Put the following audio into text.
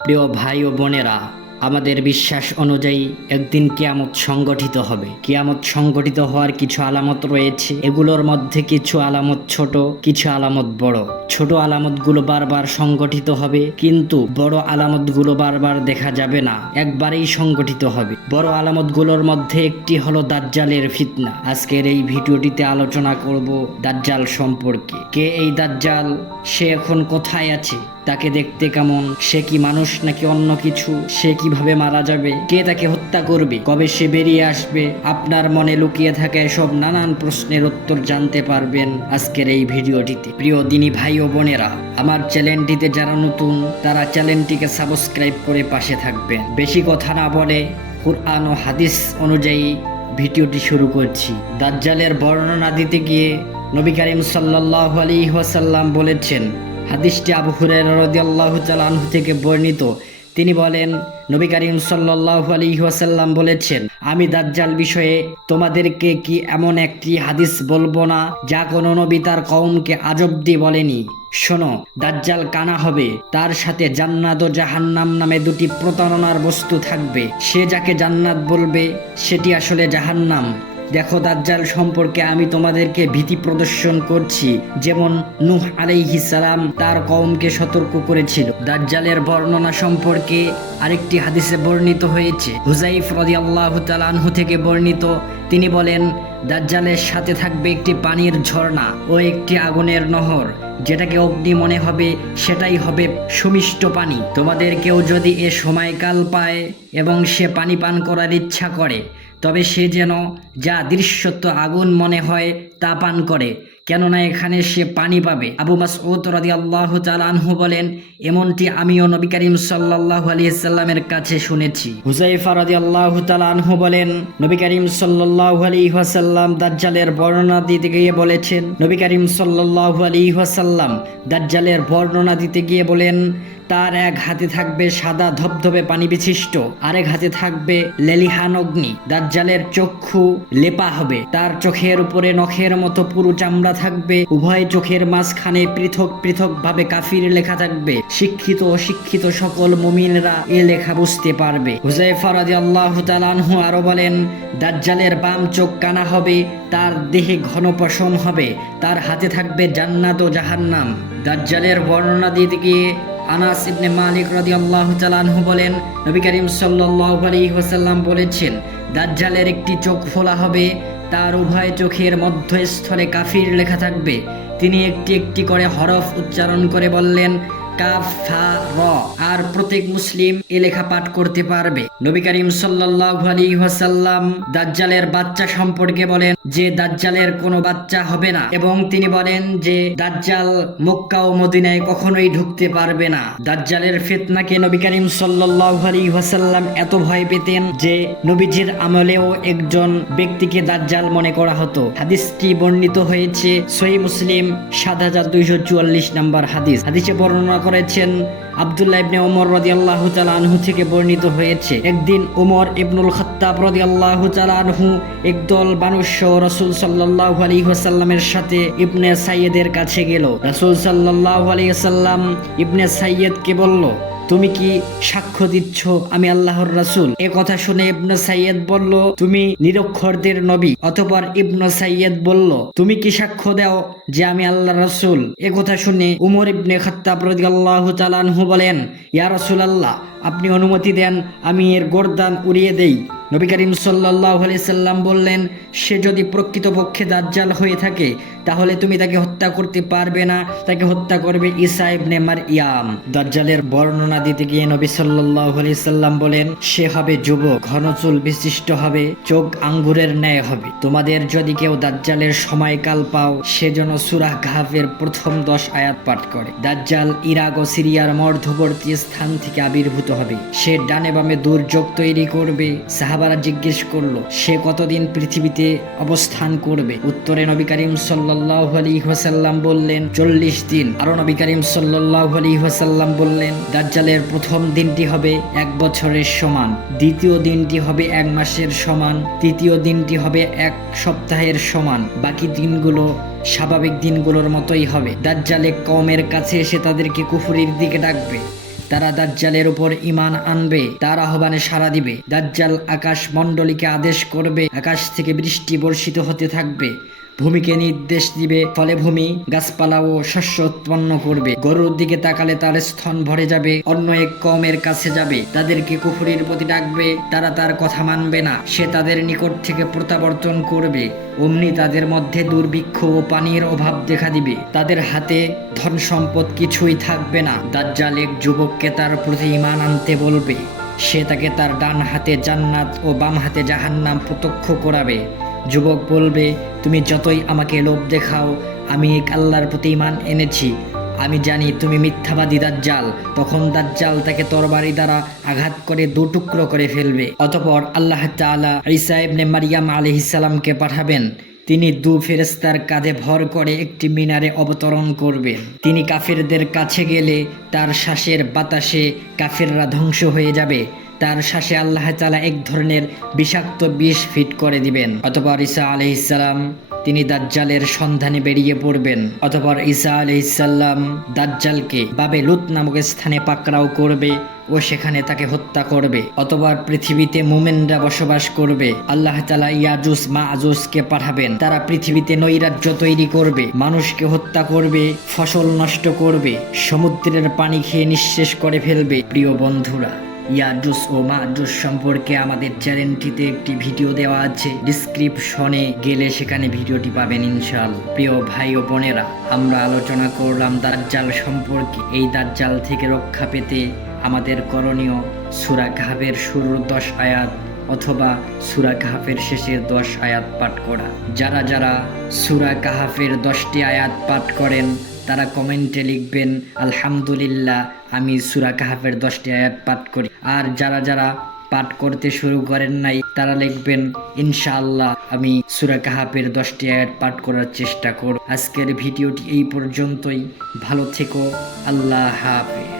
প্রিয় ভাই ও বোনেরা, আমাদের বিশ্বাস অনুযায়ী একদিন কিয়ামত সংগঠিত হবে। কিয়ামত সংগঠিত হওয়ার কিছু আলামত রয়েছে। এগুলোর মধ্যে কিছু আলামত ছোট, কিছু আলামত বড়। ছোট আলামতগুলো বারবার সংগঠিত হবে, কিন্তু বড় আলামতগুলো বারবার দেখা যাবে না। একবারেই সংগঠিত হবে। বড় আলামতগুলোর মধ্যে একটি হলো দাজ্জালের ফিতনা। আজকের এই ভিডিওটিতে আলোচনা করব দাজ্জাল সম্পর্কে। কে এই দাজ্জাল? সে এখন কোথায় আছে? তাকে দেখতে কেমন? সে কি মানুষ নাকি অন্য কিছু? সে কীভাবে মারা যাবে? কে তাকে হত্যা করবে? কবে সে বেরিয়ে আসবে? আপনার মনে লুকিয়ে থাকা এসব নানান প্রশ্নের উত্তর জানতে পারবেন আজকের এই ভিডিওটিতে। প্রিয় দিনী ভাই ও বোনেরা, আমার চ্যানেলটিতে যারা নতুন, তারা চ্যানেলটিকে সাবস্ক্রাইব করে পাশে থাকবেন। বেশি কথা না বলে কুরআন ও হাদিস অনুযায়ী ভিডিওটি শুরু করছি। দাজ্জালের বর্ণনা দিতে গিয়ে নবী করিম সাল্লাহ আলী ওয়াসাল্লাম বলেছেন হাদিসটি আবু আনহু থেকে বর্ণিত। তিনি বলেন, নবী করিম সাল্লাল্লাহু আলাইহি ওয়াসাল্লাম বলেছেন, আমি দাজ্জাল বিষয়ে তোমাদেরকে কি এমন একটি হাদিস বলব না, যা কোনো নবী তার কওমকে আজব্দি বলেনি? শোনো, দাজ্জাল কানা হবে, তার সাথে জান্নাত ও জাহান্নাম নামে দুটি প্রতারণার বস্তু থাকবে। সে যাকে জান্নাত বলবে, সেটি আসলে জাহান্নাম। দেখো, দাজ্জাল সম্পর্কে আমি তোমাদেরকে ভীতি প্রদর্শন করছি। যেমন নুহ আলাইহিস সালাম তার কওমকে সতর্ক করেছিল। দাজ্জালের বর্ণনা সম্পর্কে আরেকটি হাদিসে বর্ণিত হয়েছে। হুজাইফ রাদিয়াল্লাহু তাআলা আনহু থেকে বর্ণিত, তিনি বলেন, দাজ্জালের সাথে থাকবে একটি পানির ঝর্ণা ও একটি আগুনের নহর। যেটাকে অগ্নি মনে হবে, সেটাই হবে সুমিষ্ট পানি। তোমাদের কেউ যদি এ সময়কাল পায় এবং সে পানি পান করার ইচ্ছা করে, তবে সে যেন যা দৃশ্যত আগুন মনে হয় তা পান করে। কেননা এখানে সে পানি পাবে। আবু মাসউদ রাদিয়াল্লাহু তাআলা আনহু বলেন, এমনটি আমিও নবী করিম সাল্লাল্লাহু আলাইহি সাল্লামের কাছে শুনেছি। হুজাইফা রাদিয়াল্লাহু তাআলা আনহু বলেন, নবী করিম সাল্লাল্লাহু আলাইহি ওয়াসাল্লাম দাজ্জালের বর্ণনা দিতে গিয়ে বলেছেন, নবী করিম সাল্লাল্লাহু আলাইহি ওয়াসাল্লাম দাজ্জালের বর্ণনা দিতে গিয়ে বলেন, তার এক হাতে থাকবে সাদা ধবধবে পানি বিশিষ্ট, আরেক হাতে থাকবে লেলিহান অগ্নি। দাজ্জালের চক্ষু লেপা হবে, তার চোখের উপরে নখের মতো পুরু চামড়া থাকবে, উভয় চোখের মাঝখানে পৃথক পৃথক ভাবে কাফির লেখা থাকবে। শিক্ষিত অশিক্ষিত সকল মুমিনরা এ লেখা বুঝতে পারবে। হুজাইফা রাদিয়াল্লাহু তাআলা আনহু আরও বলেন, দাজ্জালের বাম চোখ কানা হবে তার দেহে ঘন পশম হবে। তার হাতে থাকবে জান্নাত ও জাহান্নাম। দাজ্জালের বর্ণনা দিতে গিয়ে আনাস ইবনে মালিক রাদিয়াল্লাহু তাআলা আনহু বলেন, নবী করিম সাল্লাল্লাহু আলাইহি ওয়াসাল্লাম বলেছেন, দাজ্জালের একটি চোখ ফোলা হবে, তার উভয় চোখের মধ্যস্থলে কাফির লেখা থাকবে। তিনি একটি একটি করে হরফ উচ্চারণ করে বললেন আর প্রত্যেক মুসলিম এ লেখা পাঠ করতে পারবে। নবী করিম ওয়াসাল্লাম দাজ্জালের বাচ্চা সম্পর্কে বলেন যে, দাজ্জালের কোনো বাচ্চা হবে না। এবং তিনি বলেন যে, দাজ্জাল মক্কা ও মদিনায় কখনোই ঢুকতে পারবে না। দাজ্জালের ফেতনাকে নবী করিম সাল্লাল্লাহু আলাইহি ওয়াসাল্লাম এত ভয় পেতেন যে, নবীজির আমলেও একজন ব্যক্তিকে দাজ্জাল মনে করা হতো। হাদিসটি বর্ণিত হয়েছে, সহি মুসলিম সাত হাজার দুইশো চুয়াল্লিশ নম্বর হাদিস। হাদিসে বর্ণনা করেছেন আবদুল্লাহ ইবনে ওমর রদি আল্লাহ আনহু থেকে বর্ণিত হয়েছে। একদিন ওমর ইবনুল খত্তাব রদি আল্লাহ আনহু একদল মানুষ রসুল সাল্লাহ আলী হাসাল্লামের সাথে ইবনে সাইয়েদের কাছে গেল। রসুল সাল্লাহ আলী সাল্লাম ইবনে সাইয়েদকে বলল তুমি কি সাক্ষ্য দিচ্ছ? আমি আল্লাহর রাসুল। এ কথা শুনে ইবনু সাইয়েদ বলল, তুমি নিরক্ষরদের নবী। অথবা ইবনু সাইয়েদ বলল, তুমি কি সাক্ষ্য দাও যে আমি আল্লাহ রাসুল? এ কথা শুনে উমর ইবনে খাত্তাব রাদিয়াল্লাহু তাআলা আনহু বলেন, ইয়া রাসূলুল্লাহ আপনি অনুমতি দেন, আমি এর গোরদান উড়িয়ে দেই। নবী করিম আলাইহি সাল্লাম বললেন, সে যদি প্রকৃতপক্ষে দাজ্জাল হয়ে থাকে, তাহলে তুমি তাকে হত্যা করতে পারবে না। তাকে হত্যা করবে ঈসা ইবনে মারইয়াম। দাজ্জালের বর্ণনা দিতে গিয়ে নবী আলাইহি সাল্লাম বলেন, সে হবে যুবক, ঘন চুল বিশিষ্ট হবে, চোখ আঙ্গুরের ন্যায় হবে। তোমাদের যদি কেউ দাজ্জালের সময়কাল পাও, সে যেন সুরাহ ঘাফের প্রথম দশ আয়াত পাঠ করে। দাজ্জাল ইরাক ও সিরিয়ার মধ্যবর্তী স্থান থেকে আবির্ভূত হবে। সে ডানে বামে দুর্যোগ তৈরি করবে। সাহাবারা জিজ্ঞেস করল, সে কতদিন পৃথিবীতে অবস্থান করবে? উত্তরে নবী করিম সাল্লাল্লাহু আলাইহি ওয়াসাল্লাম বললেন, চল্লিশ দিন। আরও নবী করিম সাল্লাল্লাহু আলাইহি ওয়াসাল্লাম বললেন, দাজ্জালের প্রথম দিনটি হবে এক বছরের সমান। দ্বিতীয় দিনটি হবে এক মাসের সমান। তৃতীয় দিনটি হবে এক সপ্তাহের সমান। বাকি দিনগুলো স্বাভাবিক দিনগুলোর মতোই হবে। দাজ্জালে কমের কাছে এসে তাদেরকে কুফুরির দিকে ডাকবে। তারা দাজ্জালের উপর ইমান আনবে, তার আহ্বানে সাড়া দিবে। দাজ্জাল আকাশ মণ্ডলীকে আদেশ করবে, আকাশ থেকে বৃষ্টি বর্ষিত হতে থাকবে। ভূমিকে নির্দেশ দিবে, ফলে ভূমি গাছপালা ও শস্য উৎপন্ন করবে। গরুর দিকে তাকালে তার স্থন ভরে যাবে, অন্য এক কমের কাছে যাবে। তাদেরকে কুফুরির প্রতি ডাকবে, তারা তার কথা মানবে না। সে তাদের নিকট থেকে প্রত্যাবর্তন করবে। অমনি তাদের মধ্যে দুর্ভিক্ষ ও পানির অভাব দেখা দিবে। তাদের হাতে ধন সম্পদ কিছুই থাকবে না। দাজ্জাল এক যুবককে তার প্রতি ইমান আনতে বলবে। সে তাকে তার ডান হাতে জান্নাত ও বাম হাতে জাহান্নাম প্রত্যক্ষ করাবে। যুবক বলবে, তুমি যতই আমাকে লোভ দেখাও, আমি এক আল্লাহর প্রতি ইমান এনেছি। আমি জানি তুমি মিথ্যাবাদী দাজ্জাল। তখন দাজ্জাল তাকে তরবারি দ্বারা আঘাত করে দু টুকরো করে ফেলবে। অতপর আল্লাহ তাআলা ঈসা ইবনে মারিয়াম আলাইহিসসালামকে পাঠাবেন। তিনি দু ফেরেস্তার কাঁধে ভর করে একটি মিনারে অবতরণ করবেন। তিনি কাফেরদের কাছে গেলে তার শ্বাসের বাতাসে কাফেররা ধ্বংস হয়ে যাবে। তার শ্বাসে আল্লাহ তালা এক ধরনের বিষাক্ত বিষ ফিট করে দিবেন। অতপর ঈসা আলাইহিসসালাম তিনি দাজ্জালের সন্ধানে বেরিয়ে পড়বেন। অতপর ঈসা আলাইহিসসালাম দাজ্জালকে বাবে লুত নামক স্থানে পাকড়াও করবে ও সেখানে তাকে হত্যা করবে। অতবার পৃথিবীতে মোমেনরা বসবাস করবে। আল্লাহ তালা ইয়াজুস মা আজুসকে পাঠাবেন। তারা পৃথিবীতে নৈরাজ্য তৈরি করবে, মানুষকে হত্যা করবে, ফসল নষ্ট করবে, সমুদ্রের পানি খেয়ে নিঃশেষ করে ফেলবে। প্রিয় বন্ধুরা ইয়াজুস ও মাজুস সম্পর্কে আমাদের চ্যানেলটিতে একটি ভিডিও দেওয়া আছে। ডিসক্রিপশনে গেলে সেখানে ভিডিওটি পাবেন ইনশাল। প্রিয় ভাই ও বোনেরা, আমরা আলোচনা করলাম দাজ্জাল সম্পর্কে। এই দাজ্জাল থেকে রক্ষা পেতে আমাদের করণীয় সুরা ঘাবের শুরুর দশ আয়াত অথবা সুরা কাহাফের শেষের দশ আয়াত পাঠ করা। যারা যারা সুরা কাহাফের দশটি আয়াত পাঠ করেন তারা কমেন্টে লিখবেন, আলহামদুলিল্লাহ, আমি সুরা কাহাফের দশটি আয়াত পাঠ করি। আর যারা যারা পাঠ করতে শুরু করেন নাই, তারা লিখবেন, ইনশাআল্লাহ, আমি সুরা কাহাফের দশটি আয়াত পাঠ করার চেষ্টা করব। আজকের ভিডিওটি এই পর্যন্তই। ভালো থেকো। আল্লাহ হাফেজ।